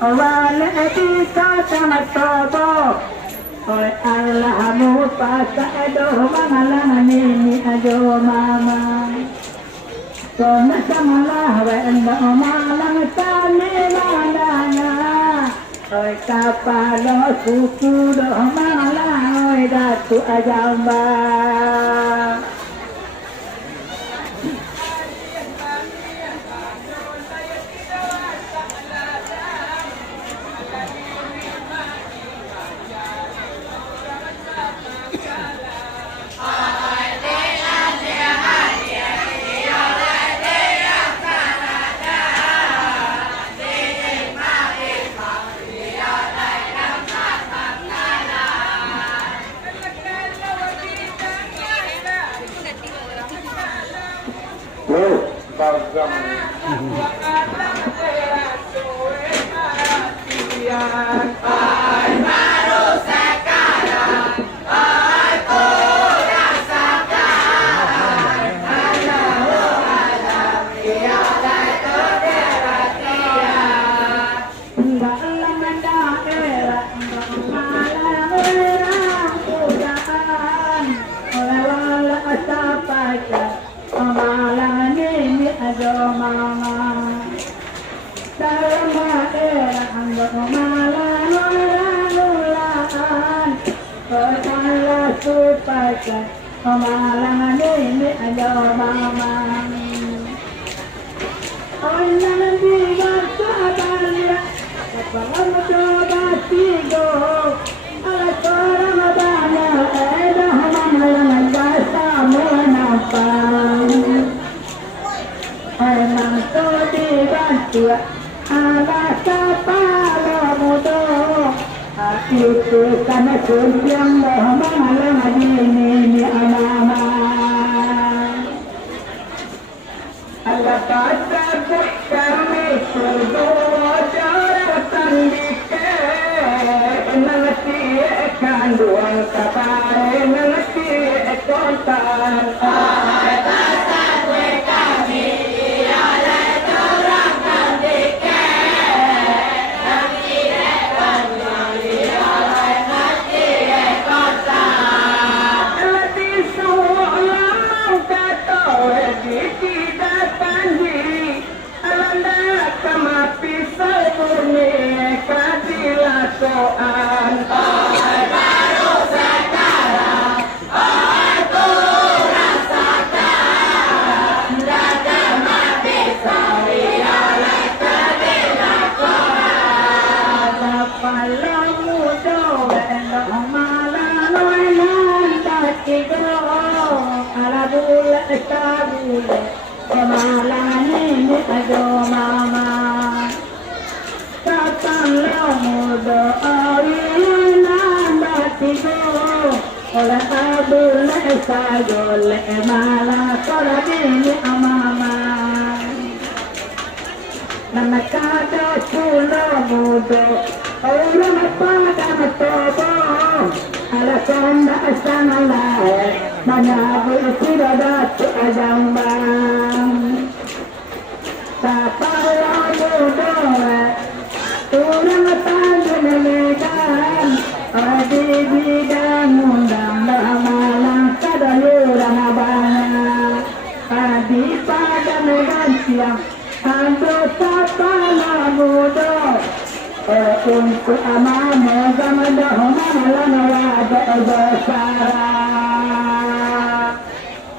wala kita sama tobo oi Allah mu pasa edo mangalang nini ajo mama kona samala wenda malang tani mandana oi kapalo suku do malang oi datu ajamba Kemalangan ini ada mama. Oh nanti waktu abangnya, abang coba tigo. Alat orang abangnya, dah mama yang jasa menapang. Emang tu dibantu, alat kepala muda. Itu karena kurang malam ini mama. Allah kata kami berdua cara tandike nanti kandung kabar nanti kontan. Kemalangan ini ajo mama kapan muda awina tigo oleh abul sajol malah kola ini mama nama kado chulo muda orang pada matobo ala konda sanala manabul siradat ajambang tapala muda turang tanjelegan adi bidang undang malang kadayuran abana adi pada medan siang ando tapala muda untuk amamo gamadah malang wada basara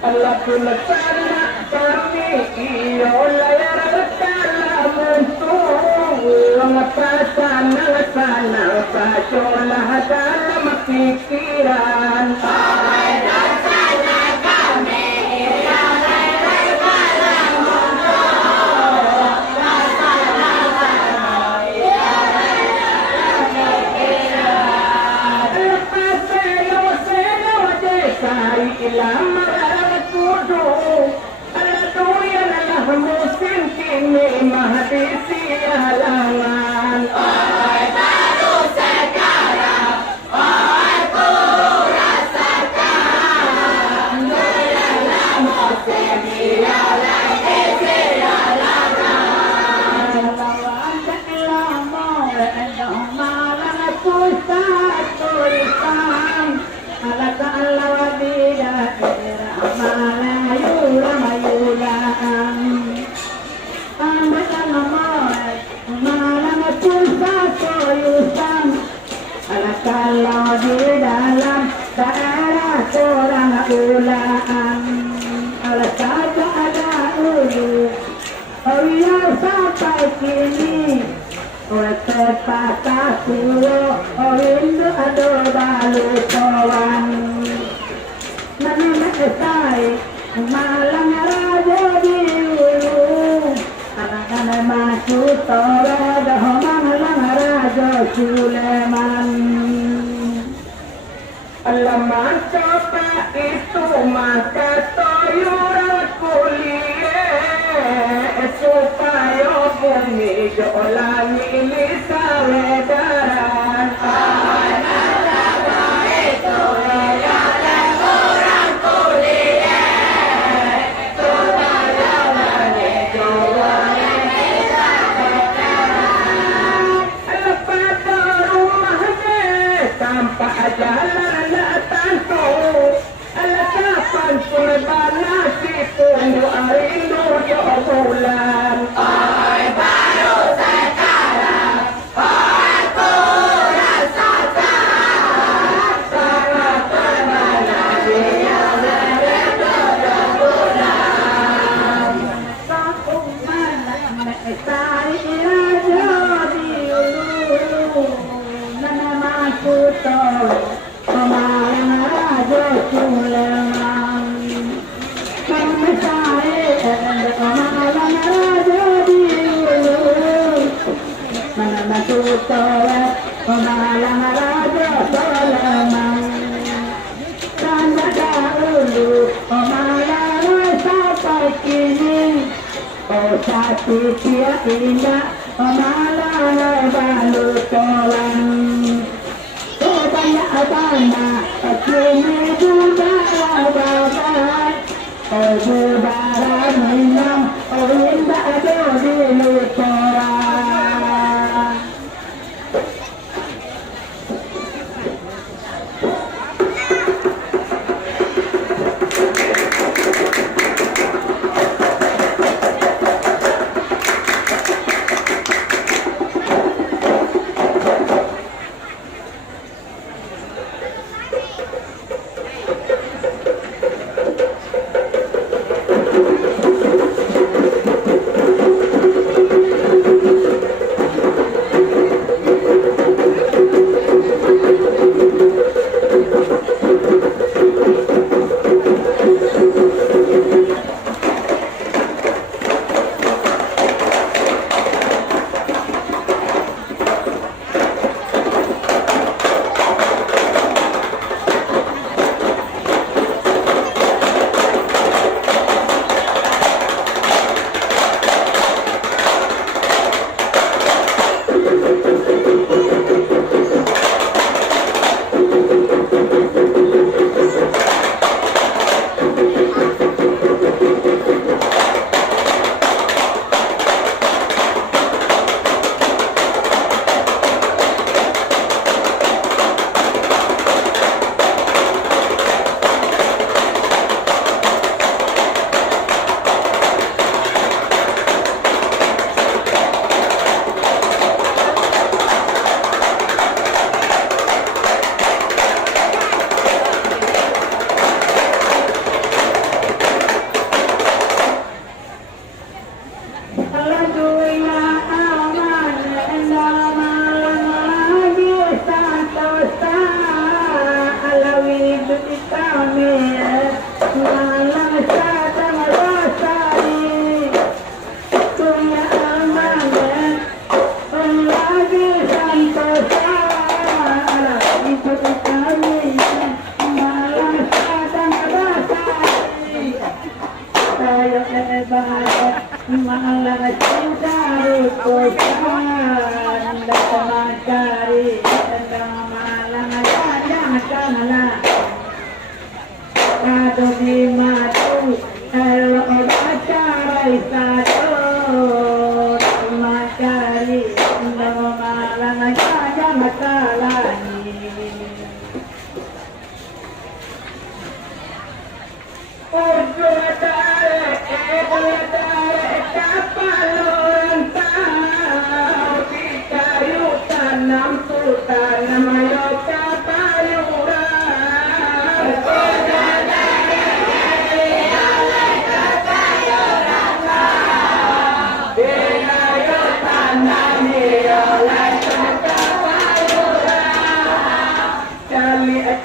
Allah kulana kami iyo layar kalamuntung lepasan sana pacolah dalam pikiran Mahadisi halangan, oi baru sekarang, oi kurang. kulaan alas saja ada ulu. Oh iya sampai kini Wete patah pulo oh Indo ado balu kawan. Nani mesai malang raja diulu. Anak-anak maju toro dahomang lang raja Suleman. Alaman coba itu maka toyuran kuliah supaya bumi jolang ini sawedaran. Itu ya orang kuliah supaya bumi jolang ini sawedaran. Lepas rumahnya tanpa jalan kapan surbana si tunggu arindu yo bulan. Oi baru sekarang aku rasa sangat berbana dia arindu yo bulan. Satu malam mesai raja diulu nana maku tol kemarin raja Suleman. Pemalang raja Suleman tanda dahulu pemalang sampai kini. Oh satu dia indah pemalang balu tolang. Oh banyak kini juga babat. Oh berbarang minum oh indah ada di luparan.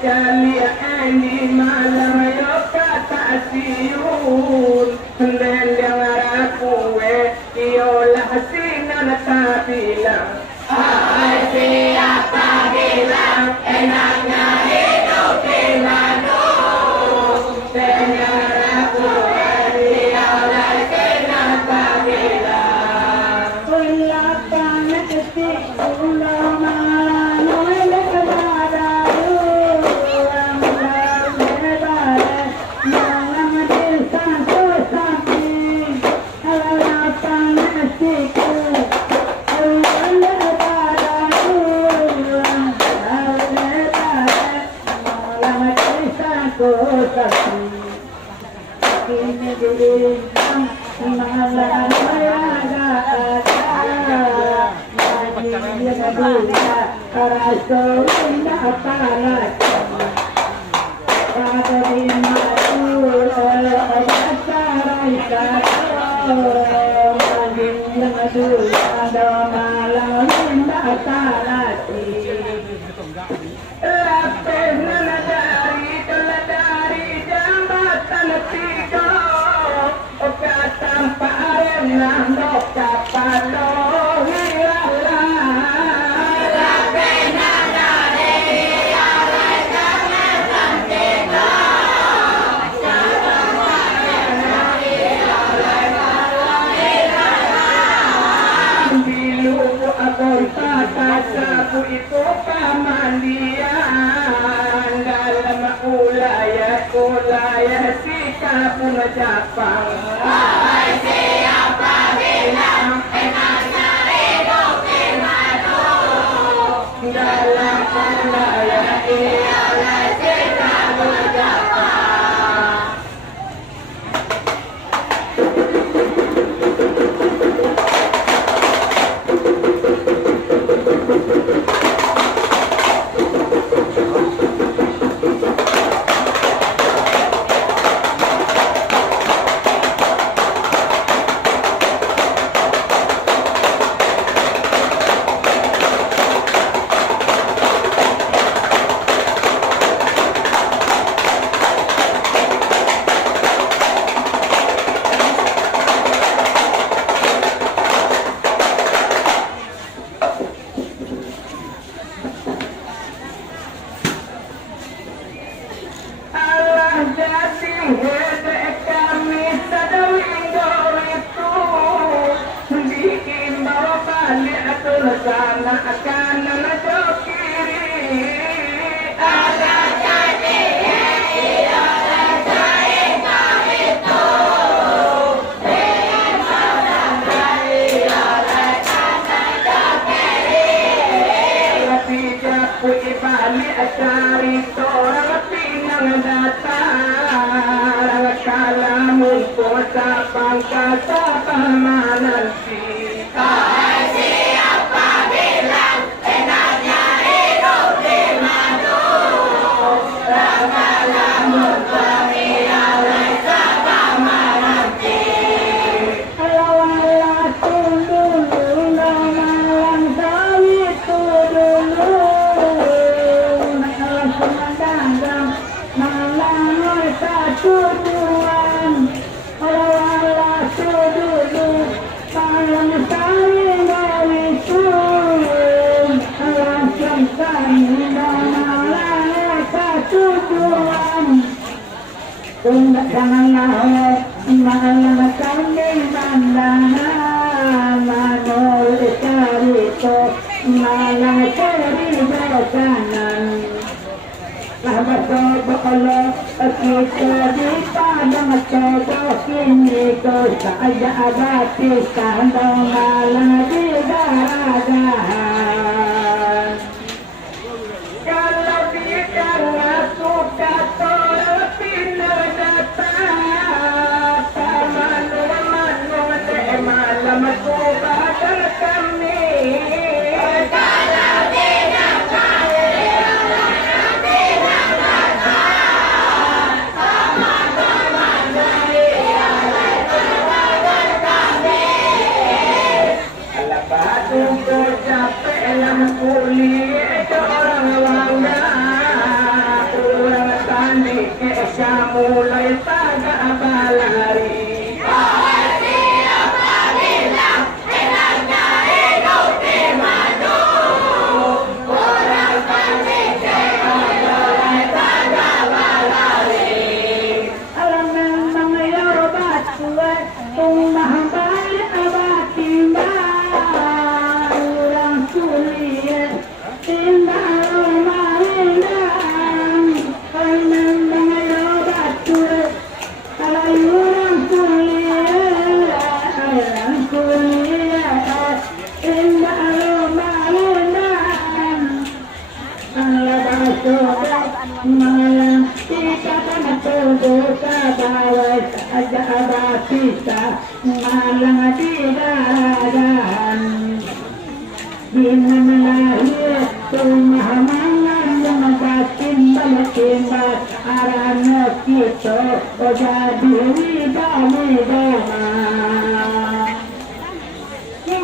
kalia ini malam yo kata siun Nendang arakuwe Iolah sinan tabilang Ay siapa bilang enaknya hidup di Bandung Nendang arakuwe Iolah sinan tabilang Ulapang ketik ulama itu pamandian dalam ulaya sikap Jepang. Hai siapa bilang enaknya hidup di Bandung dalam ulaya ialah sikap Jepang. batita malang di daragan di lahir tumahamangan lumabatin balakin bat arana kita o jadi widama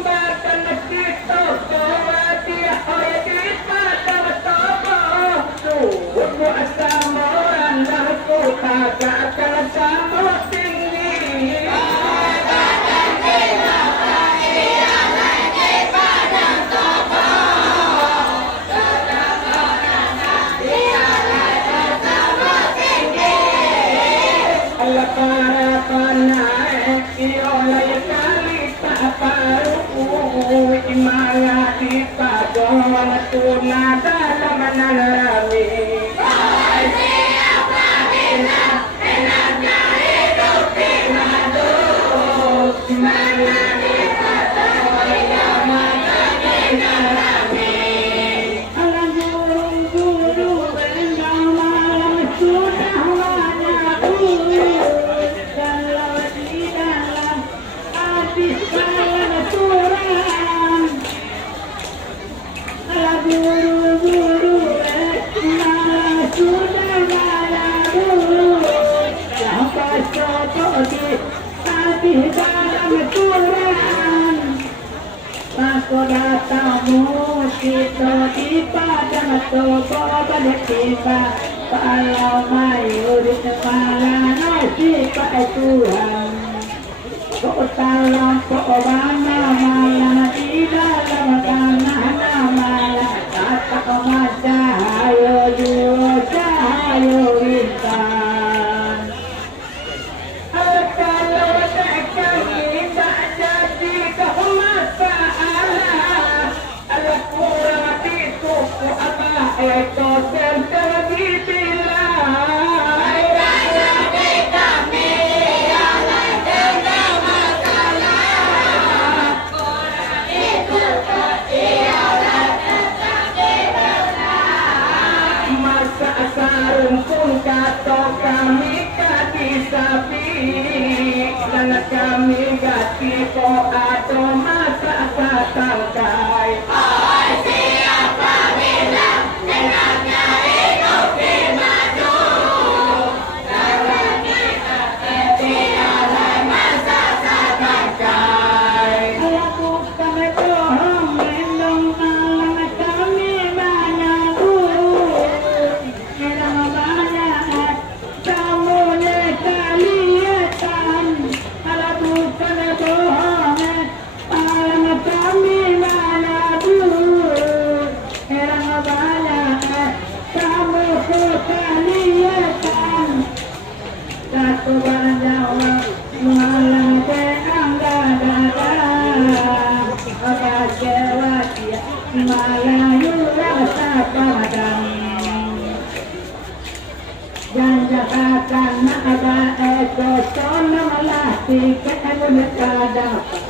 Batan kita kawati ay kita tama Subo asama randang ko kakakal sama tinggi Batan kita kawati ay kita tama Allah para panai iolay kalita paru imaya di padong tuna dalam nalami ay siapa bilang enaknya hidup di madu mana di padong yang makanya nalami alam guru bendang malam sudah banyak kalau di dalam habis malam turun ala guru malam sudah banyak sampai coba di dalam turun Mako datamu kita di padang toko pada kita kalau mayurit malano si Pak Tuhan kau talam kau mana malah di dalam tanah namanya kata cahaya cahaya bintang kalau kami tak jadi kau masalah ala kurang itu apa itu terjadi Sarungkung kato kami kati sapi dan kami gati po ato masa katangkay ay siapa bilang enaknya hidup di madu dalam kita tiada masa katangkay aku kami bohong mendong malam kami banyak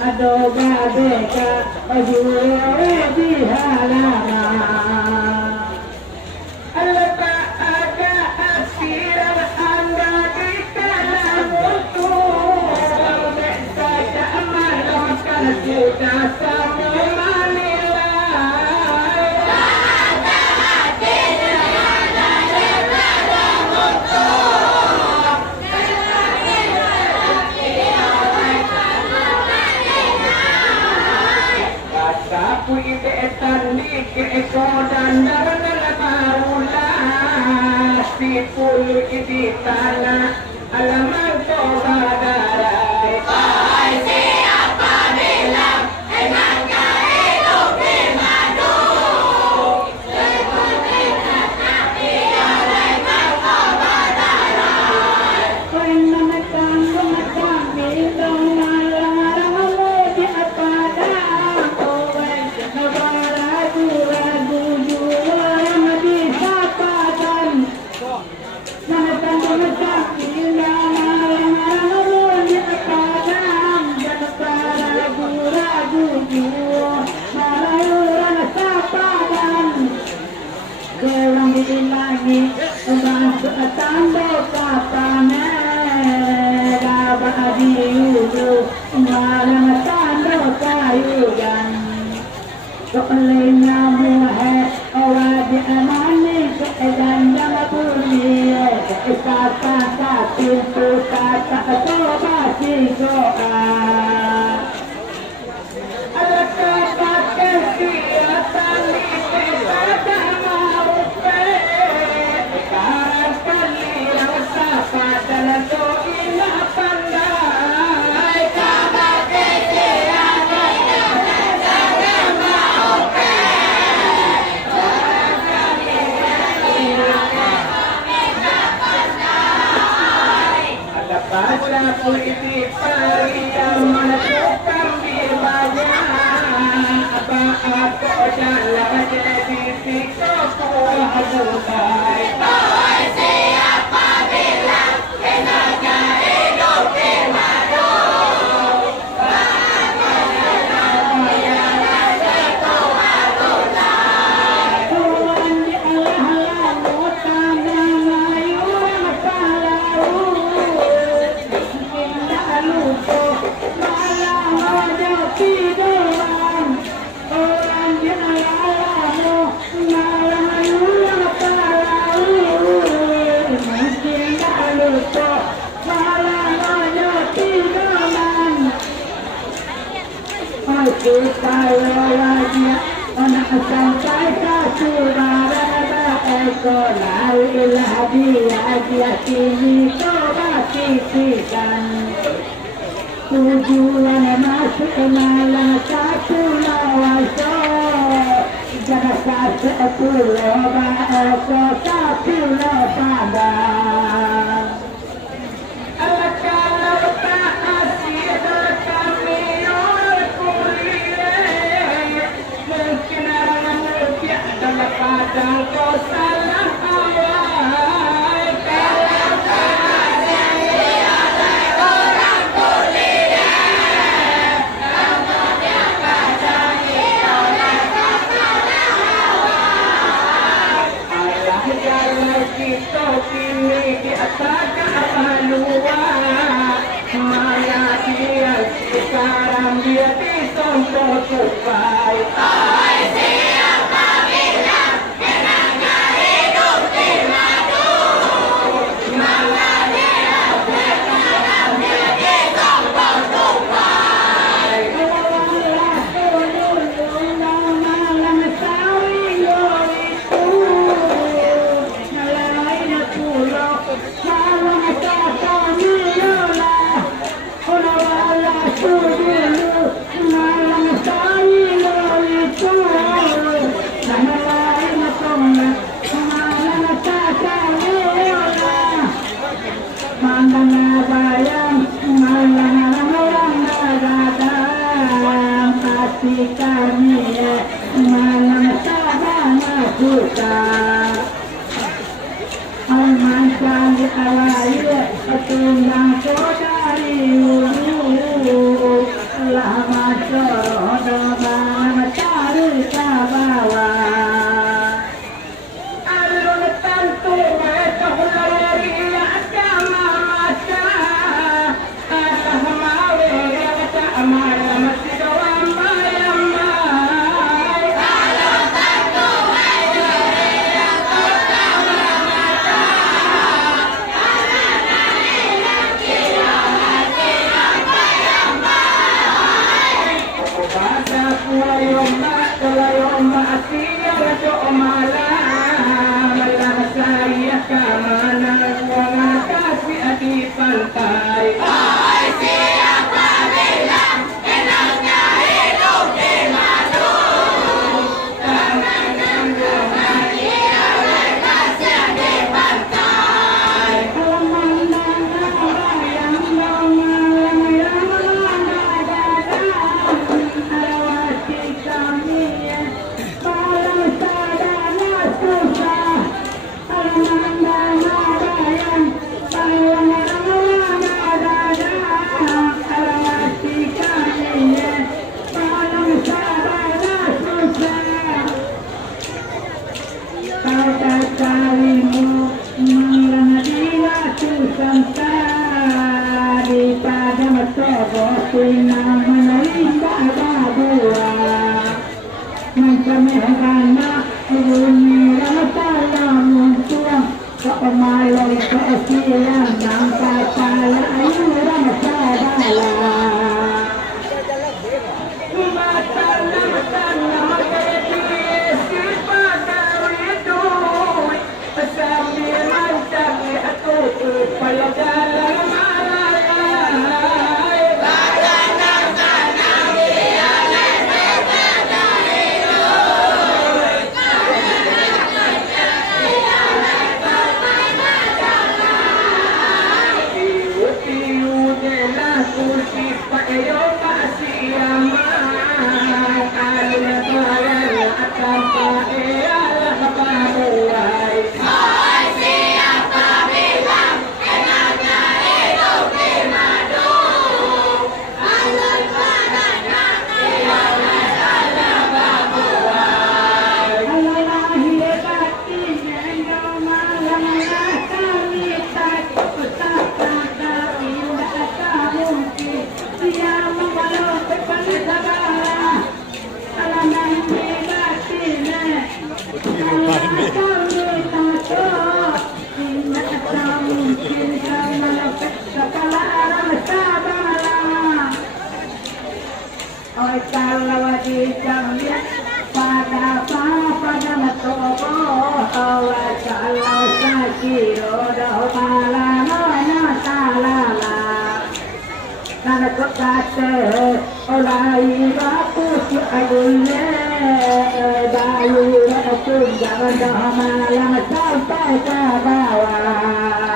Ado babeka ajure di halaman Alaka aga asiran anda di kalam untuk saja amalkan kita sama manila Kapu ibetan di keeko dan darana barulah si puluh di tanah alaman ko badaray ay siapa bilang enaknya hidup di madu seperti nabi alay ko badaray kung namatang bintang malarang mo di apadang Tambah Soalnya muhe awadi amani keedanya mabuni Isaka pintu kata soba sigoa Alaka kesiatan pada mau sekarang kali yang sapa dan doina pandai kata kesiatan Baca puisi yang menentukan dirinya apa aku jalan jadi sikapku terbaik. Poesi apa bilang enaknya hidup di madu. Supaya anak sampai kasurara ekolah ilah dia kini coba kisikan tujuan masuk malah satu lawaso jangan satu pulau bahasa satu pada Kadang kau salah awal kalau kehadiran tiada orang kuliah kemudian kadang oleh kepala awal Allah jalan kita kini di atas keamanuan mana dia sekarang dia disontoh supaya mencemehkannya dunia dalam tuang kepemalai kesian dan kata layu dan sadala jangan dah malam sampai ke bawah.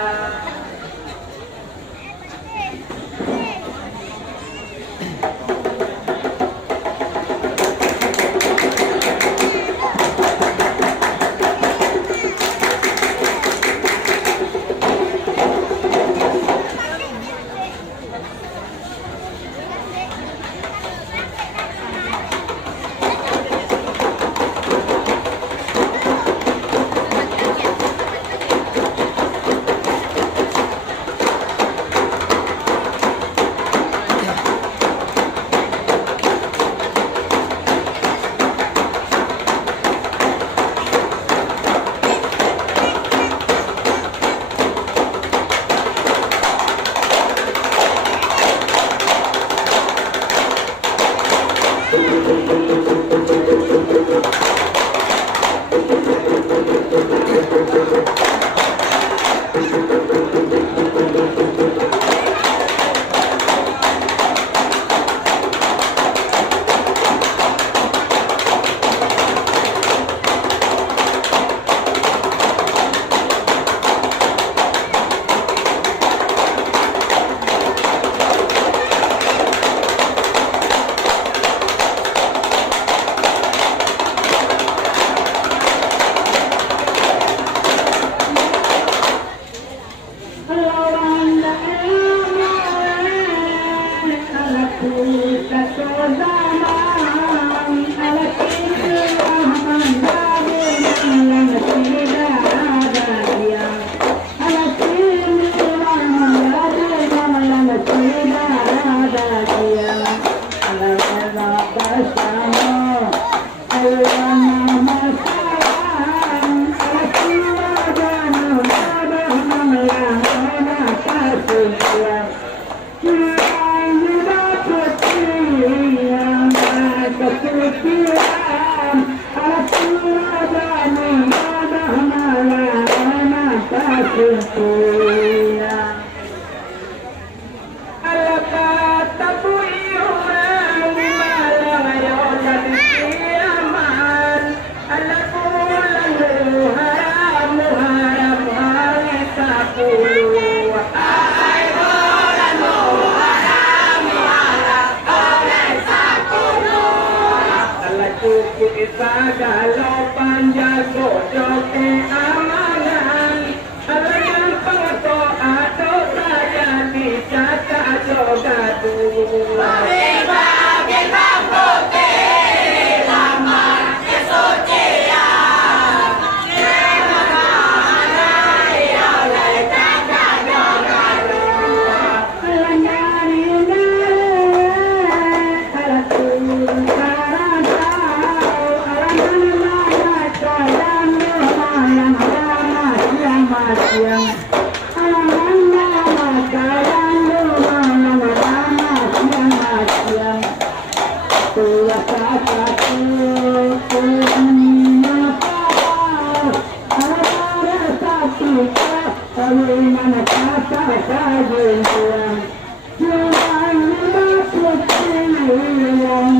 siang alam lama kawan lama siang tua kata mana kata kajian jangan putih yang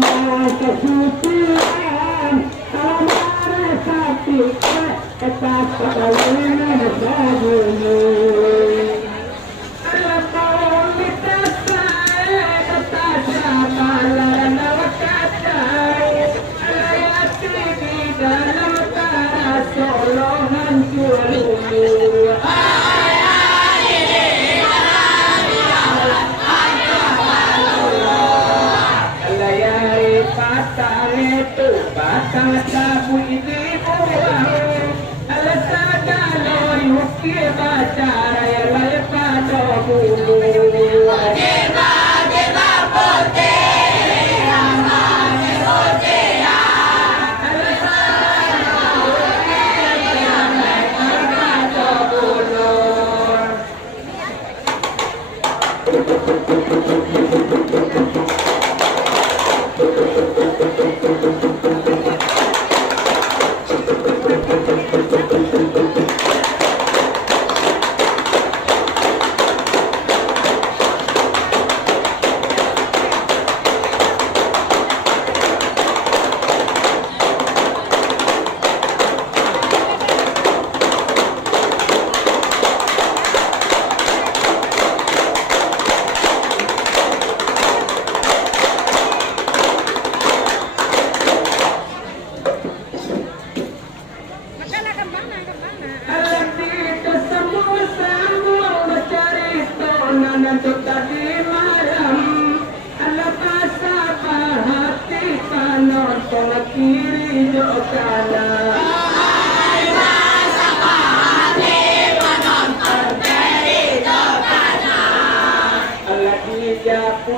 kesucian alam sakti kata kajian kajian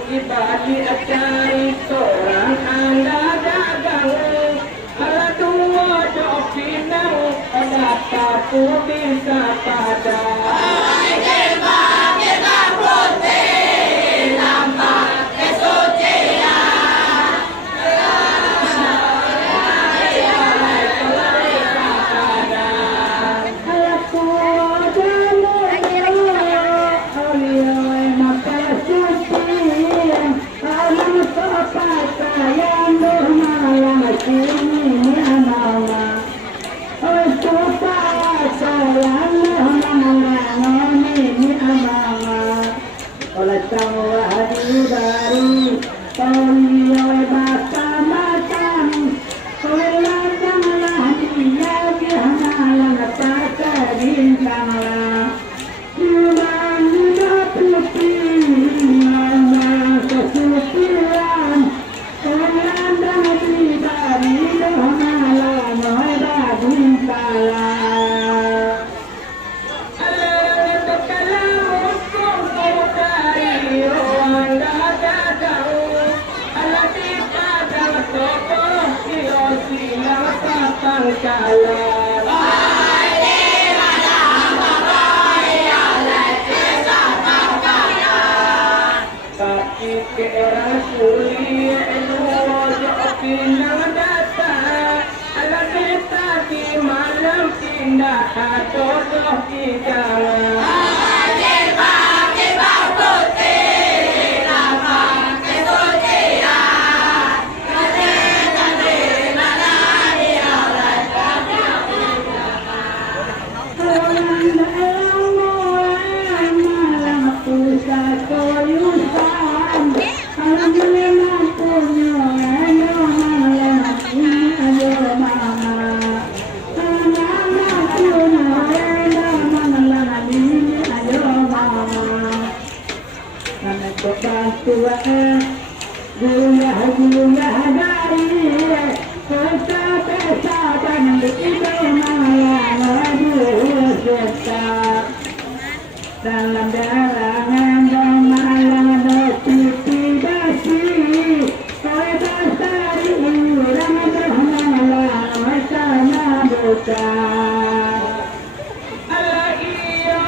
Ibadi acari seorang anda dagang ala dua jopinang pada satu bisa pada dalam dalangan malam tipi dasi koi dasari urang malam sana buka ala iya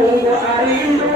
tunggu arindu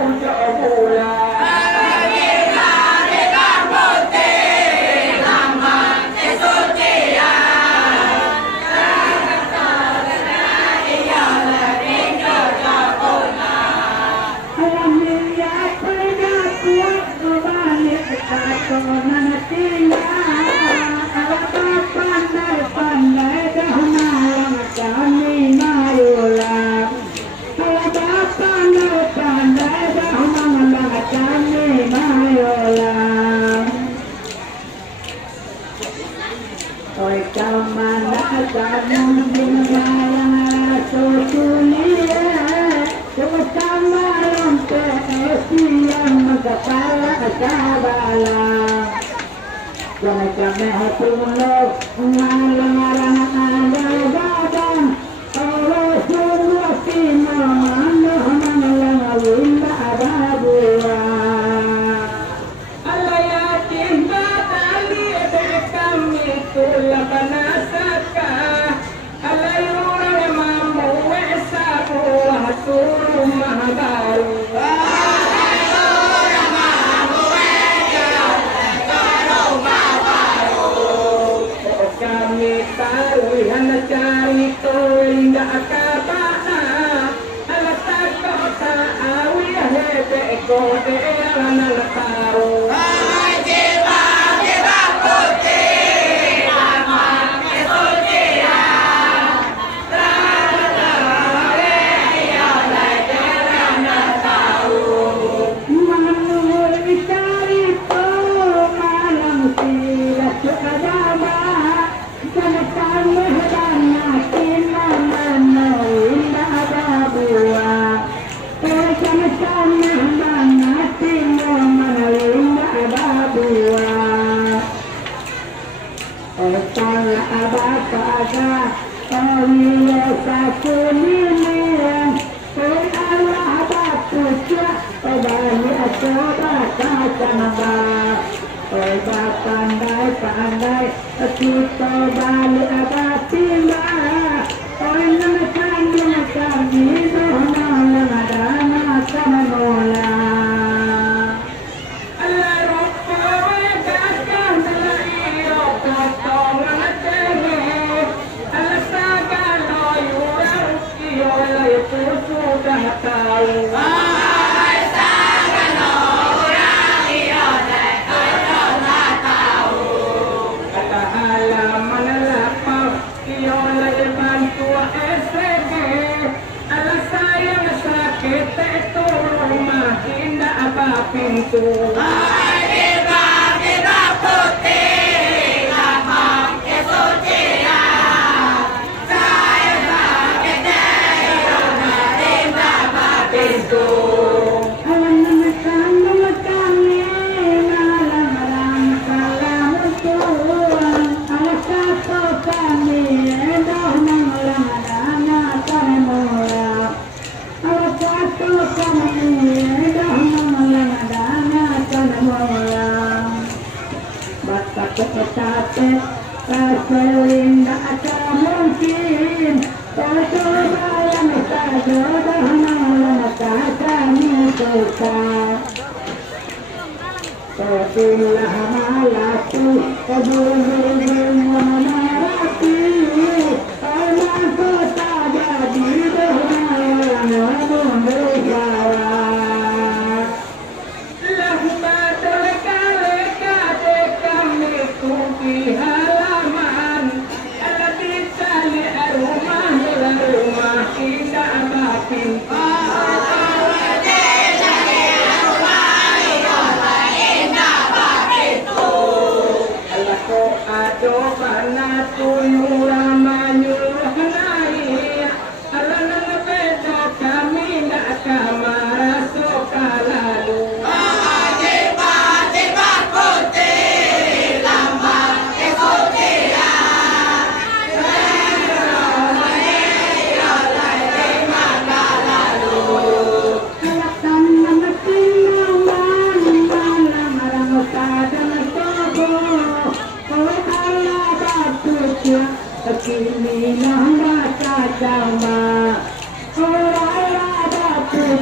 bulan.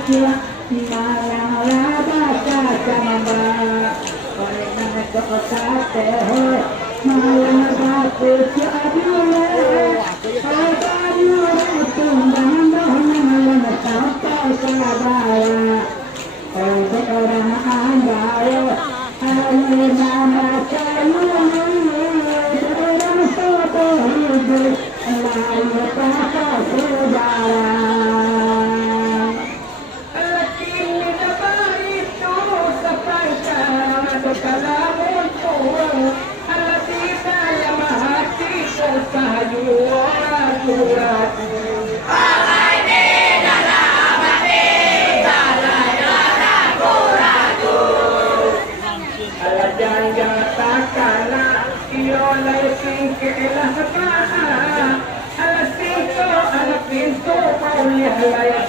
kia malang laba kacamamba oleh nana kota teh malang batu jadule adadule tumbang malang sampai kabawa oleh orang andau oleh nama cayune orang soto hidup lalu kakak saudara.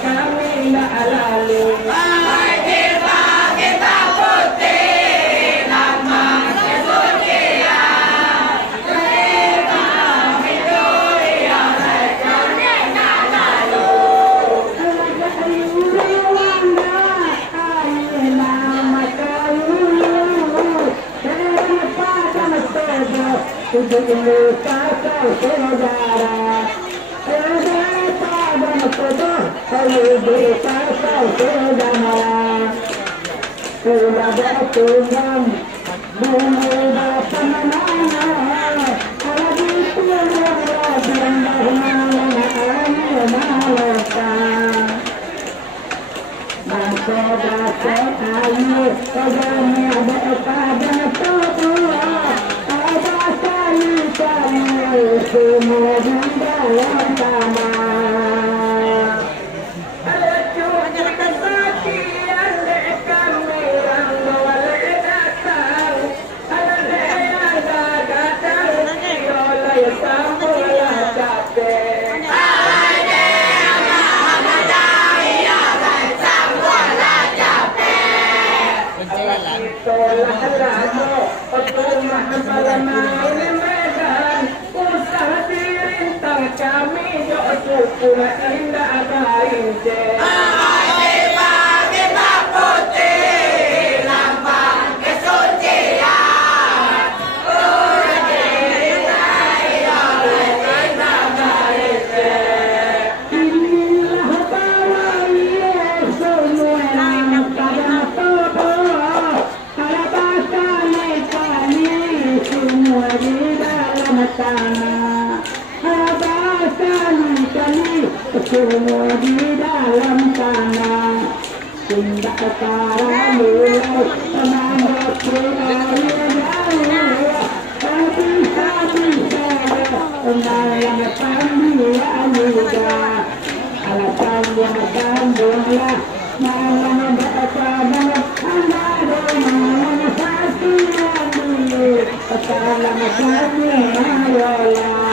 Kami na alalu. Untuk kakak saudara, pada makoto, kalau kakak saudara, sudah bertunang, bunga pemenang, kalau itu adalah benar malam Makoda ayu, kagaknya pada tua. Semua dalam tanah. Ada cuma kesakian dek kami yang boleh datang. Ada dek yang datang, oleh sambulah capek. Ada yang sambulah capek. Itulah lagu petumah malam kami doa indah bainte. Pagi putih lambang kesucian. Inilah bawahnya semua pada pokok. Harapan kami semua di dalam tanah. Semua di dalam tanah tindak perkara mulai menambah perayaan habis-habis malam panggilan juga alasan yang gambunglah malam bersama ada malam satu yang dulu salam kami mayolah.